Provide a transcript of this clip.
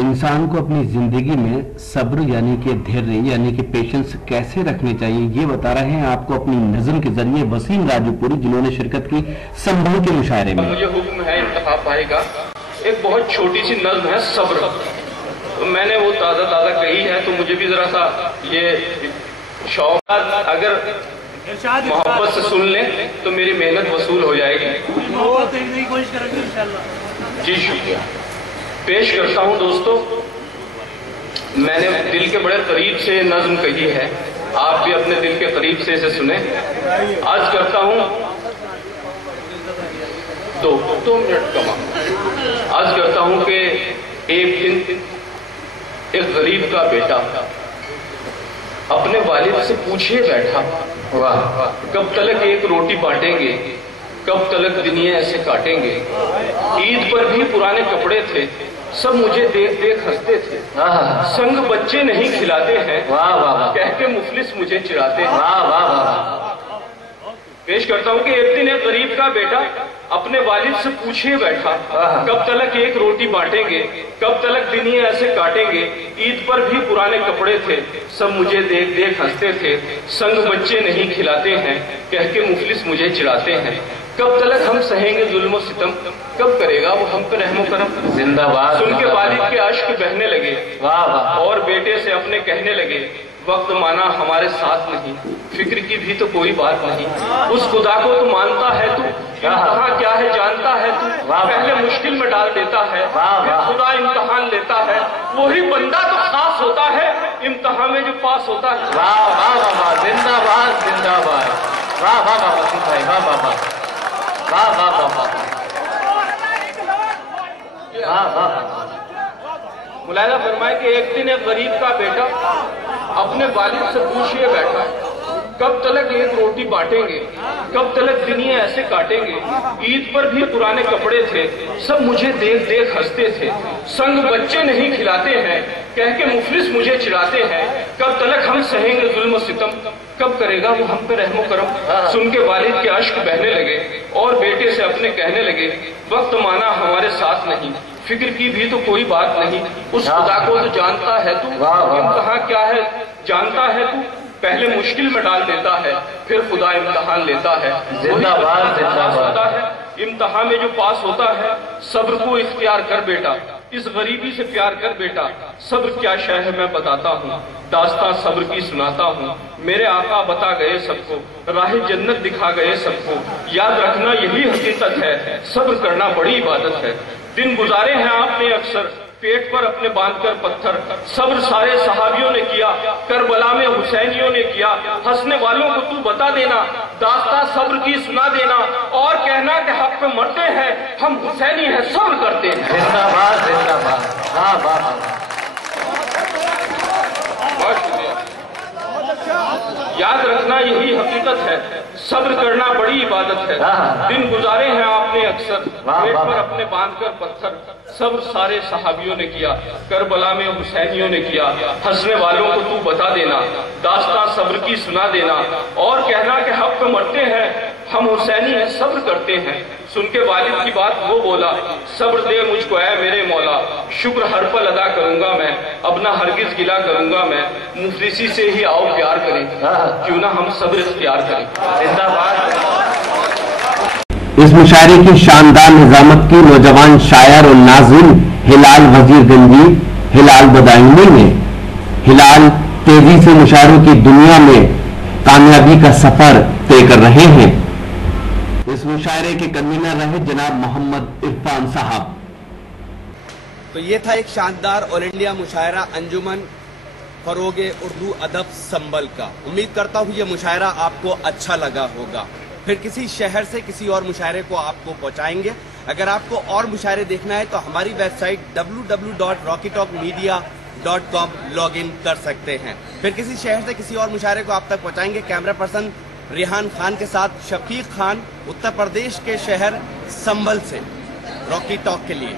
इंसान को अपनी जिंदगी में सब्र यानी कि धैर्य यानी कि पेशेंस कैसे रखने चाहिए, ये बता रहे हैं आपको अपनी नज़्म के जरिए वसीम राजूपुरी, जिन्होंने शिरकत की संभल के मुशायरे में। मुझे हुक्म है इंतहा पाए का, एक बहुत छोटी सी नज़्म है सब्र। तो मैंने वो ताज़ा कही है, तो मुझे भी जरा सा ये शौक, अगर मोहब्बत से सुन लें तो मेरी मेहनत वसूल हो जाएगी। कोशिश करेंगे इंशाल्लाह। जी शुक्रिया। पेश करता हूं दोस्तों, मैंने दिल के बड़े करीब से नज़्म कही है, आप भी अपने दिल के करीब से इसे सुने। आज करता हूं दो मिनट कमा। आज करता हूं कि एक दिन एक गरीब का बेटा अपने वालिद से पूछे बैठा, वाह कब तलक एक रोटी बांटेंगे, कब तलक दुनिया ऐसे काटेंगे। ईद पर भी पुराने कपड़े थे, सब मुझे देख देख हंसते थे। संग बच्चे नहीं खिलाते हैं, वाह वाह कह के मुफलिस मुझे चिढ़ाते हैं। वाह वाह वाह। पेश करता हूं कि एक दिन एक गरीब का बेटा अपने वालिद से पूछे बैठा, कब तलक एक रोटी बांटेंगे, कब तलक दुनिया ऐसे काटेंगे। ईद पर भी पुराने कपड़े थे, सब मुझे देख देख हंसते थे। संग बच्चे नहीं खिलाते हैं, कह के मुफलिस मुझे चिढ़ाते हैं। कब तलक हम सहेंगे जुल्म और सितम, कब करेगा वो हम पे रहमो करम। जिंदाबाद। सुन के वालिद के अश्क बहने लगे, वाह वाह, और बेटे से अपने कहने लगे, वक्त माना हमारे साथ नहीं, फिक्र की भी तो कोई बात नहीं। उस खुदा को तो मानता है तू, इम्तिहान क्या है जानता है तू। पहले मुश्किल में डाल देता है, फिर खुदा इम्तिहान लेता है। वही बंदा तो खास होता है, इम्तिहान में जो पास होता है। वाह वाह वाह, जिंदाबाद जिंदाबाद, वाह वाह वाह भाई, वाह वाह वाह, वाह वाह वाह वाह। मुलायदा फरमाए कि एक दिन एक गरीब का बेटा अपने वालिद से पूछिए बैठा, कब तलक एक रोटी बांटेंगे, कब तलक दुनिया ऐसे काटेंगे। ईद पर भी पुराने कपड़े थे, सब मुझे देख देख हंसते थे। संग बच्चे नहीं खिलाते हैं, कह के मुफलिस मुझे चिढ़ाते हैं। कब तलक हम सहेंगे जुल्म सितम, कब करेगा वो हम पे रहमो करम। सुन के वालिद के अश्क बहने लगे, और बेटे से अपने कहने लगे, वक्त माना हमारे साथ नहीं, फिक्र की भी तो कोई बात नहीं। उस खुदा को तो जानता है तू, इम्तिहान क्या है जानता है तू। पहले मुश्किल में डाल देता है, फिर खुदा इम्तिहान लेता है। जिंदाबाद जिंदाबाद। इम्तिहान में जो पास होता है, सब्र को इख्तियार कर बेटा, इस गरीबी से प्यार कर बेटा। सब्र क्या शय है मैं बताता हूँ, दास्तां सब्र की सुनाता हूँ। मेरे आका बता गए सबको, राह जन्नत दिखा गए सबको। याद रखना यही हकीकत है, सब्र करना बड़ी इबादत है। दिन गुजारे हैं आपने अक्सर, पेट पर अपने बांधकर पत्थर। सब्र सारे सहाबियों ने किया, करबला में हुसैनियों ने किया। हंसने वालों को तू बता देना, दास्तां सब्र की सुना देना, और कहना कि हक पे मरते हैं हम हुसैनी हैं, सब्र करते हैं। जिंदाबाद जिंदाबाद, वाह वाह। याद रखना यही हकीकत है, सब्र करना बड़ी इबादत है। दिन गुजारे हैं आपने अक्सर, पेट पर अपने बांधकर पत्थर। सब्र सारे सहाबियों ने किया, करबला में हुसैनियों ने किया। हंसने वालों को तू बता देना, दास्तां सब्र की सुना देना, और कहना कि हक पे मरते हैं हम हुसैनी हैं, सब्र करते हैं। सुन के वालिद की बात वो बोला, सब्र दे मुझको ऐ मेरे मौला। शुक्र हर पल अदा करूंगा मैं, अब ना हरगिज गिला करूंगा मैं। मुफलिसी से ही आओ प्यार करें, क्यों ना हम सब्र इख्तियार करें। जिंदाबाद। इस मुशायरे की शानदार निजामत की नौजवान शायर और नाज़िम हिलाल वजीरगंजी, हिलाल बदायूनी ने। हिलाल तेजी से मुशायरों की दुनिया में कामयाबी का सफर तय कर रहे हैं। इस मुशायरे के कन्वीनर रहे जनाब मोहम्मद इरफान साहब। तो ये था एक शानदार ऑल इंडिया मुशायरा अंजुमन फरोगे उर्दू अदब संबल का। उम्मीद करता हूँ ये मुशायरा आपको अच्छा लगा होगा। फिर किसी शहर से किसी और मुशायरे को आपको पहुंचाएंगे। अगर आपको और मुशायरे देखना है तो हमारी वेबसाइट www.rockytalkmedia.com लॉग इन कर सकते हैं। फिर किसी शहर से किसी और मुशायरे को आप तक पहुंचाएंगे कैमरा पर्सन रिहान खान के साथ शफीक खान, उत्तर प्रदेश के शहर संभल से रॉकी टॉक के लिए।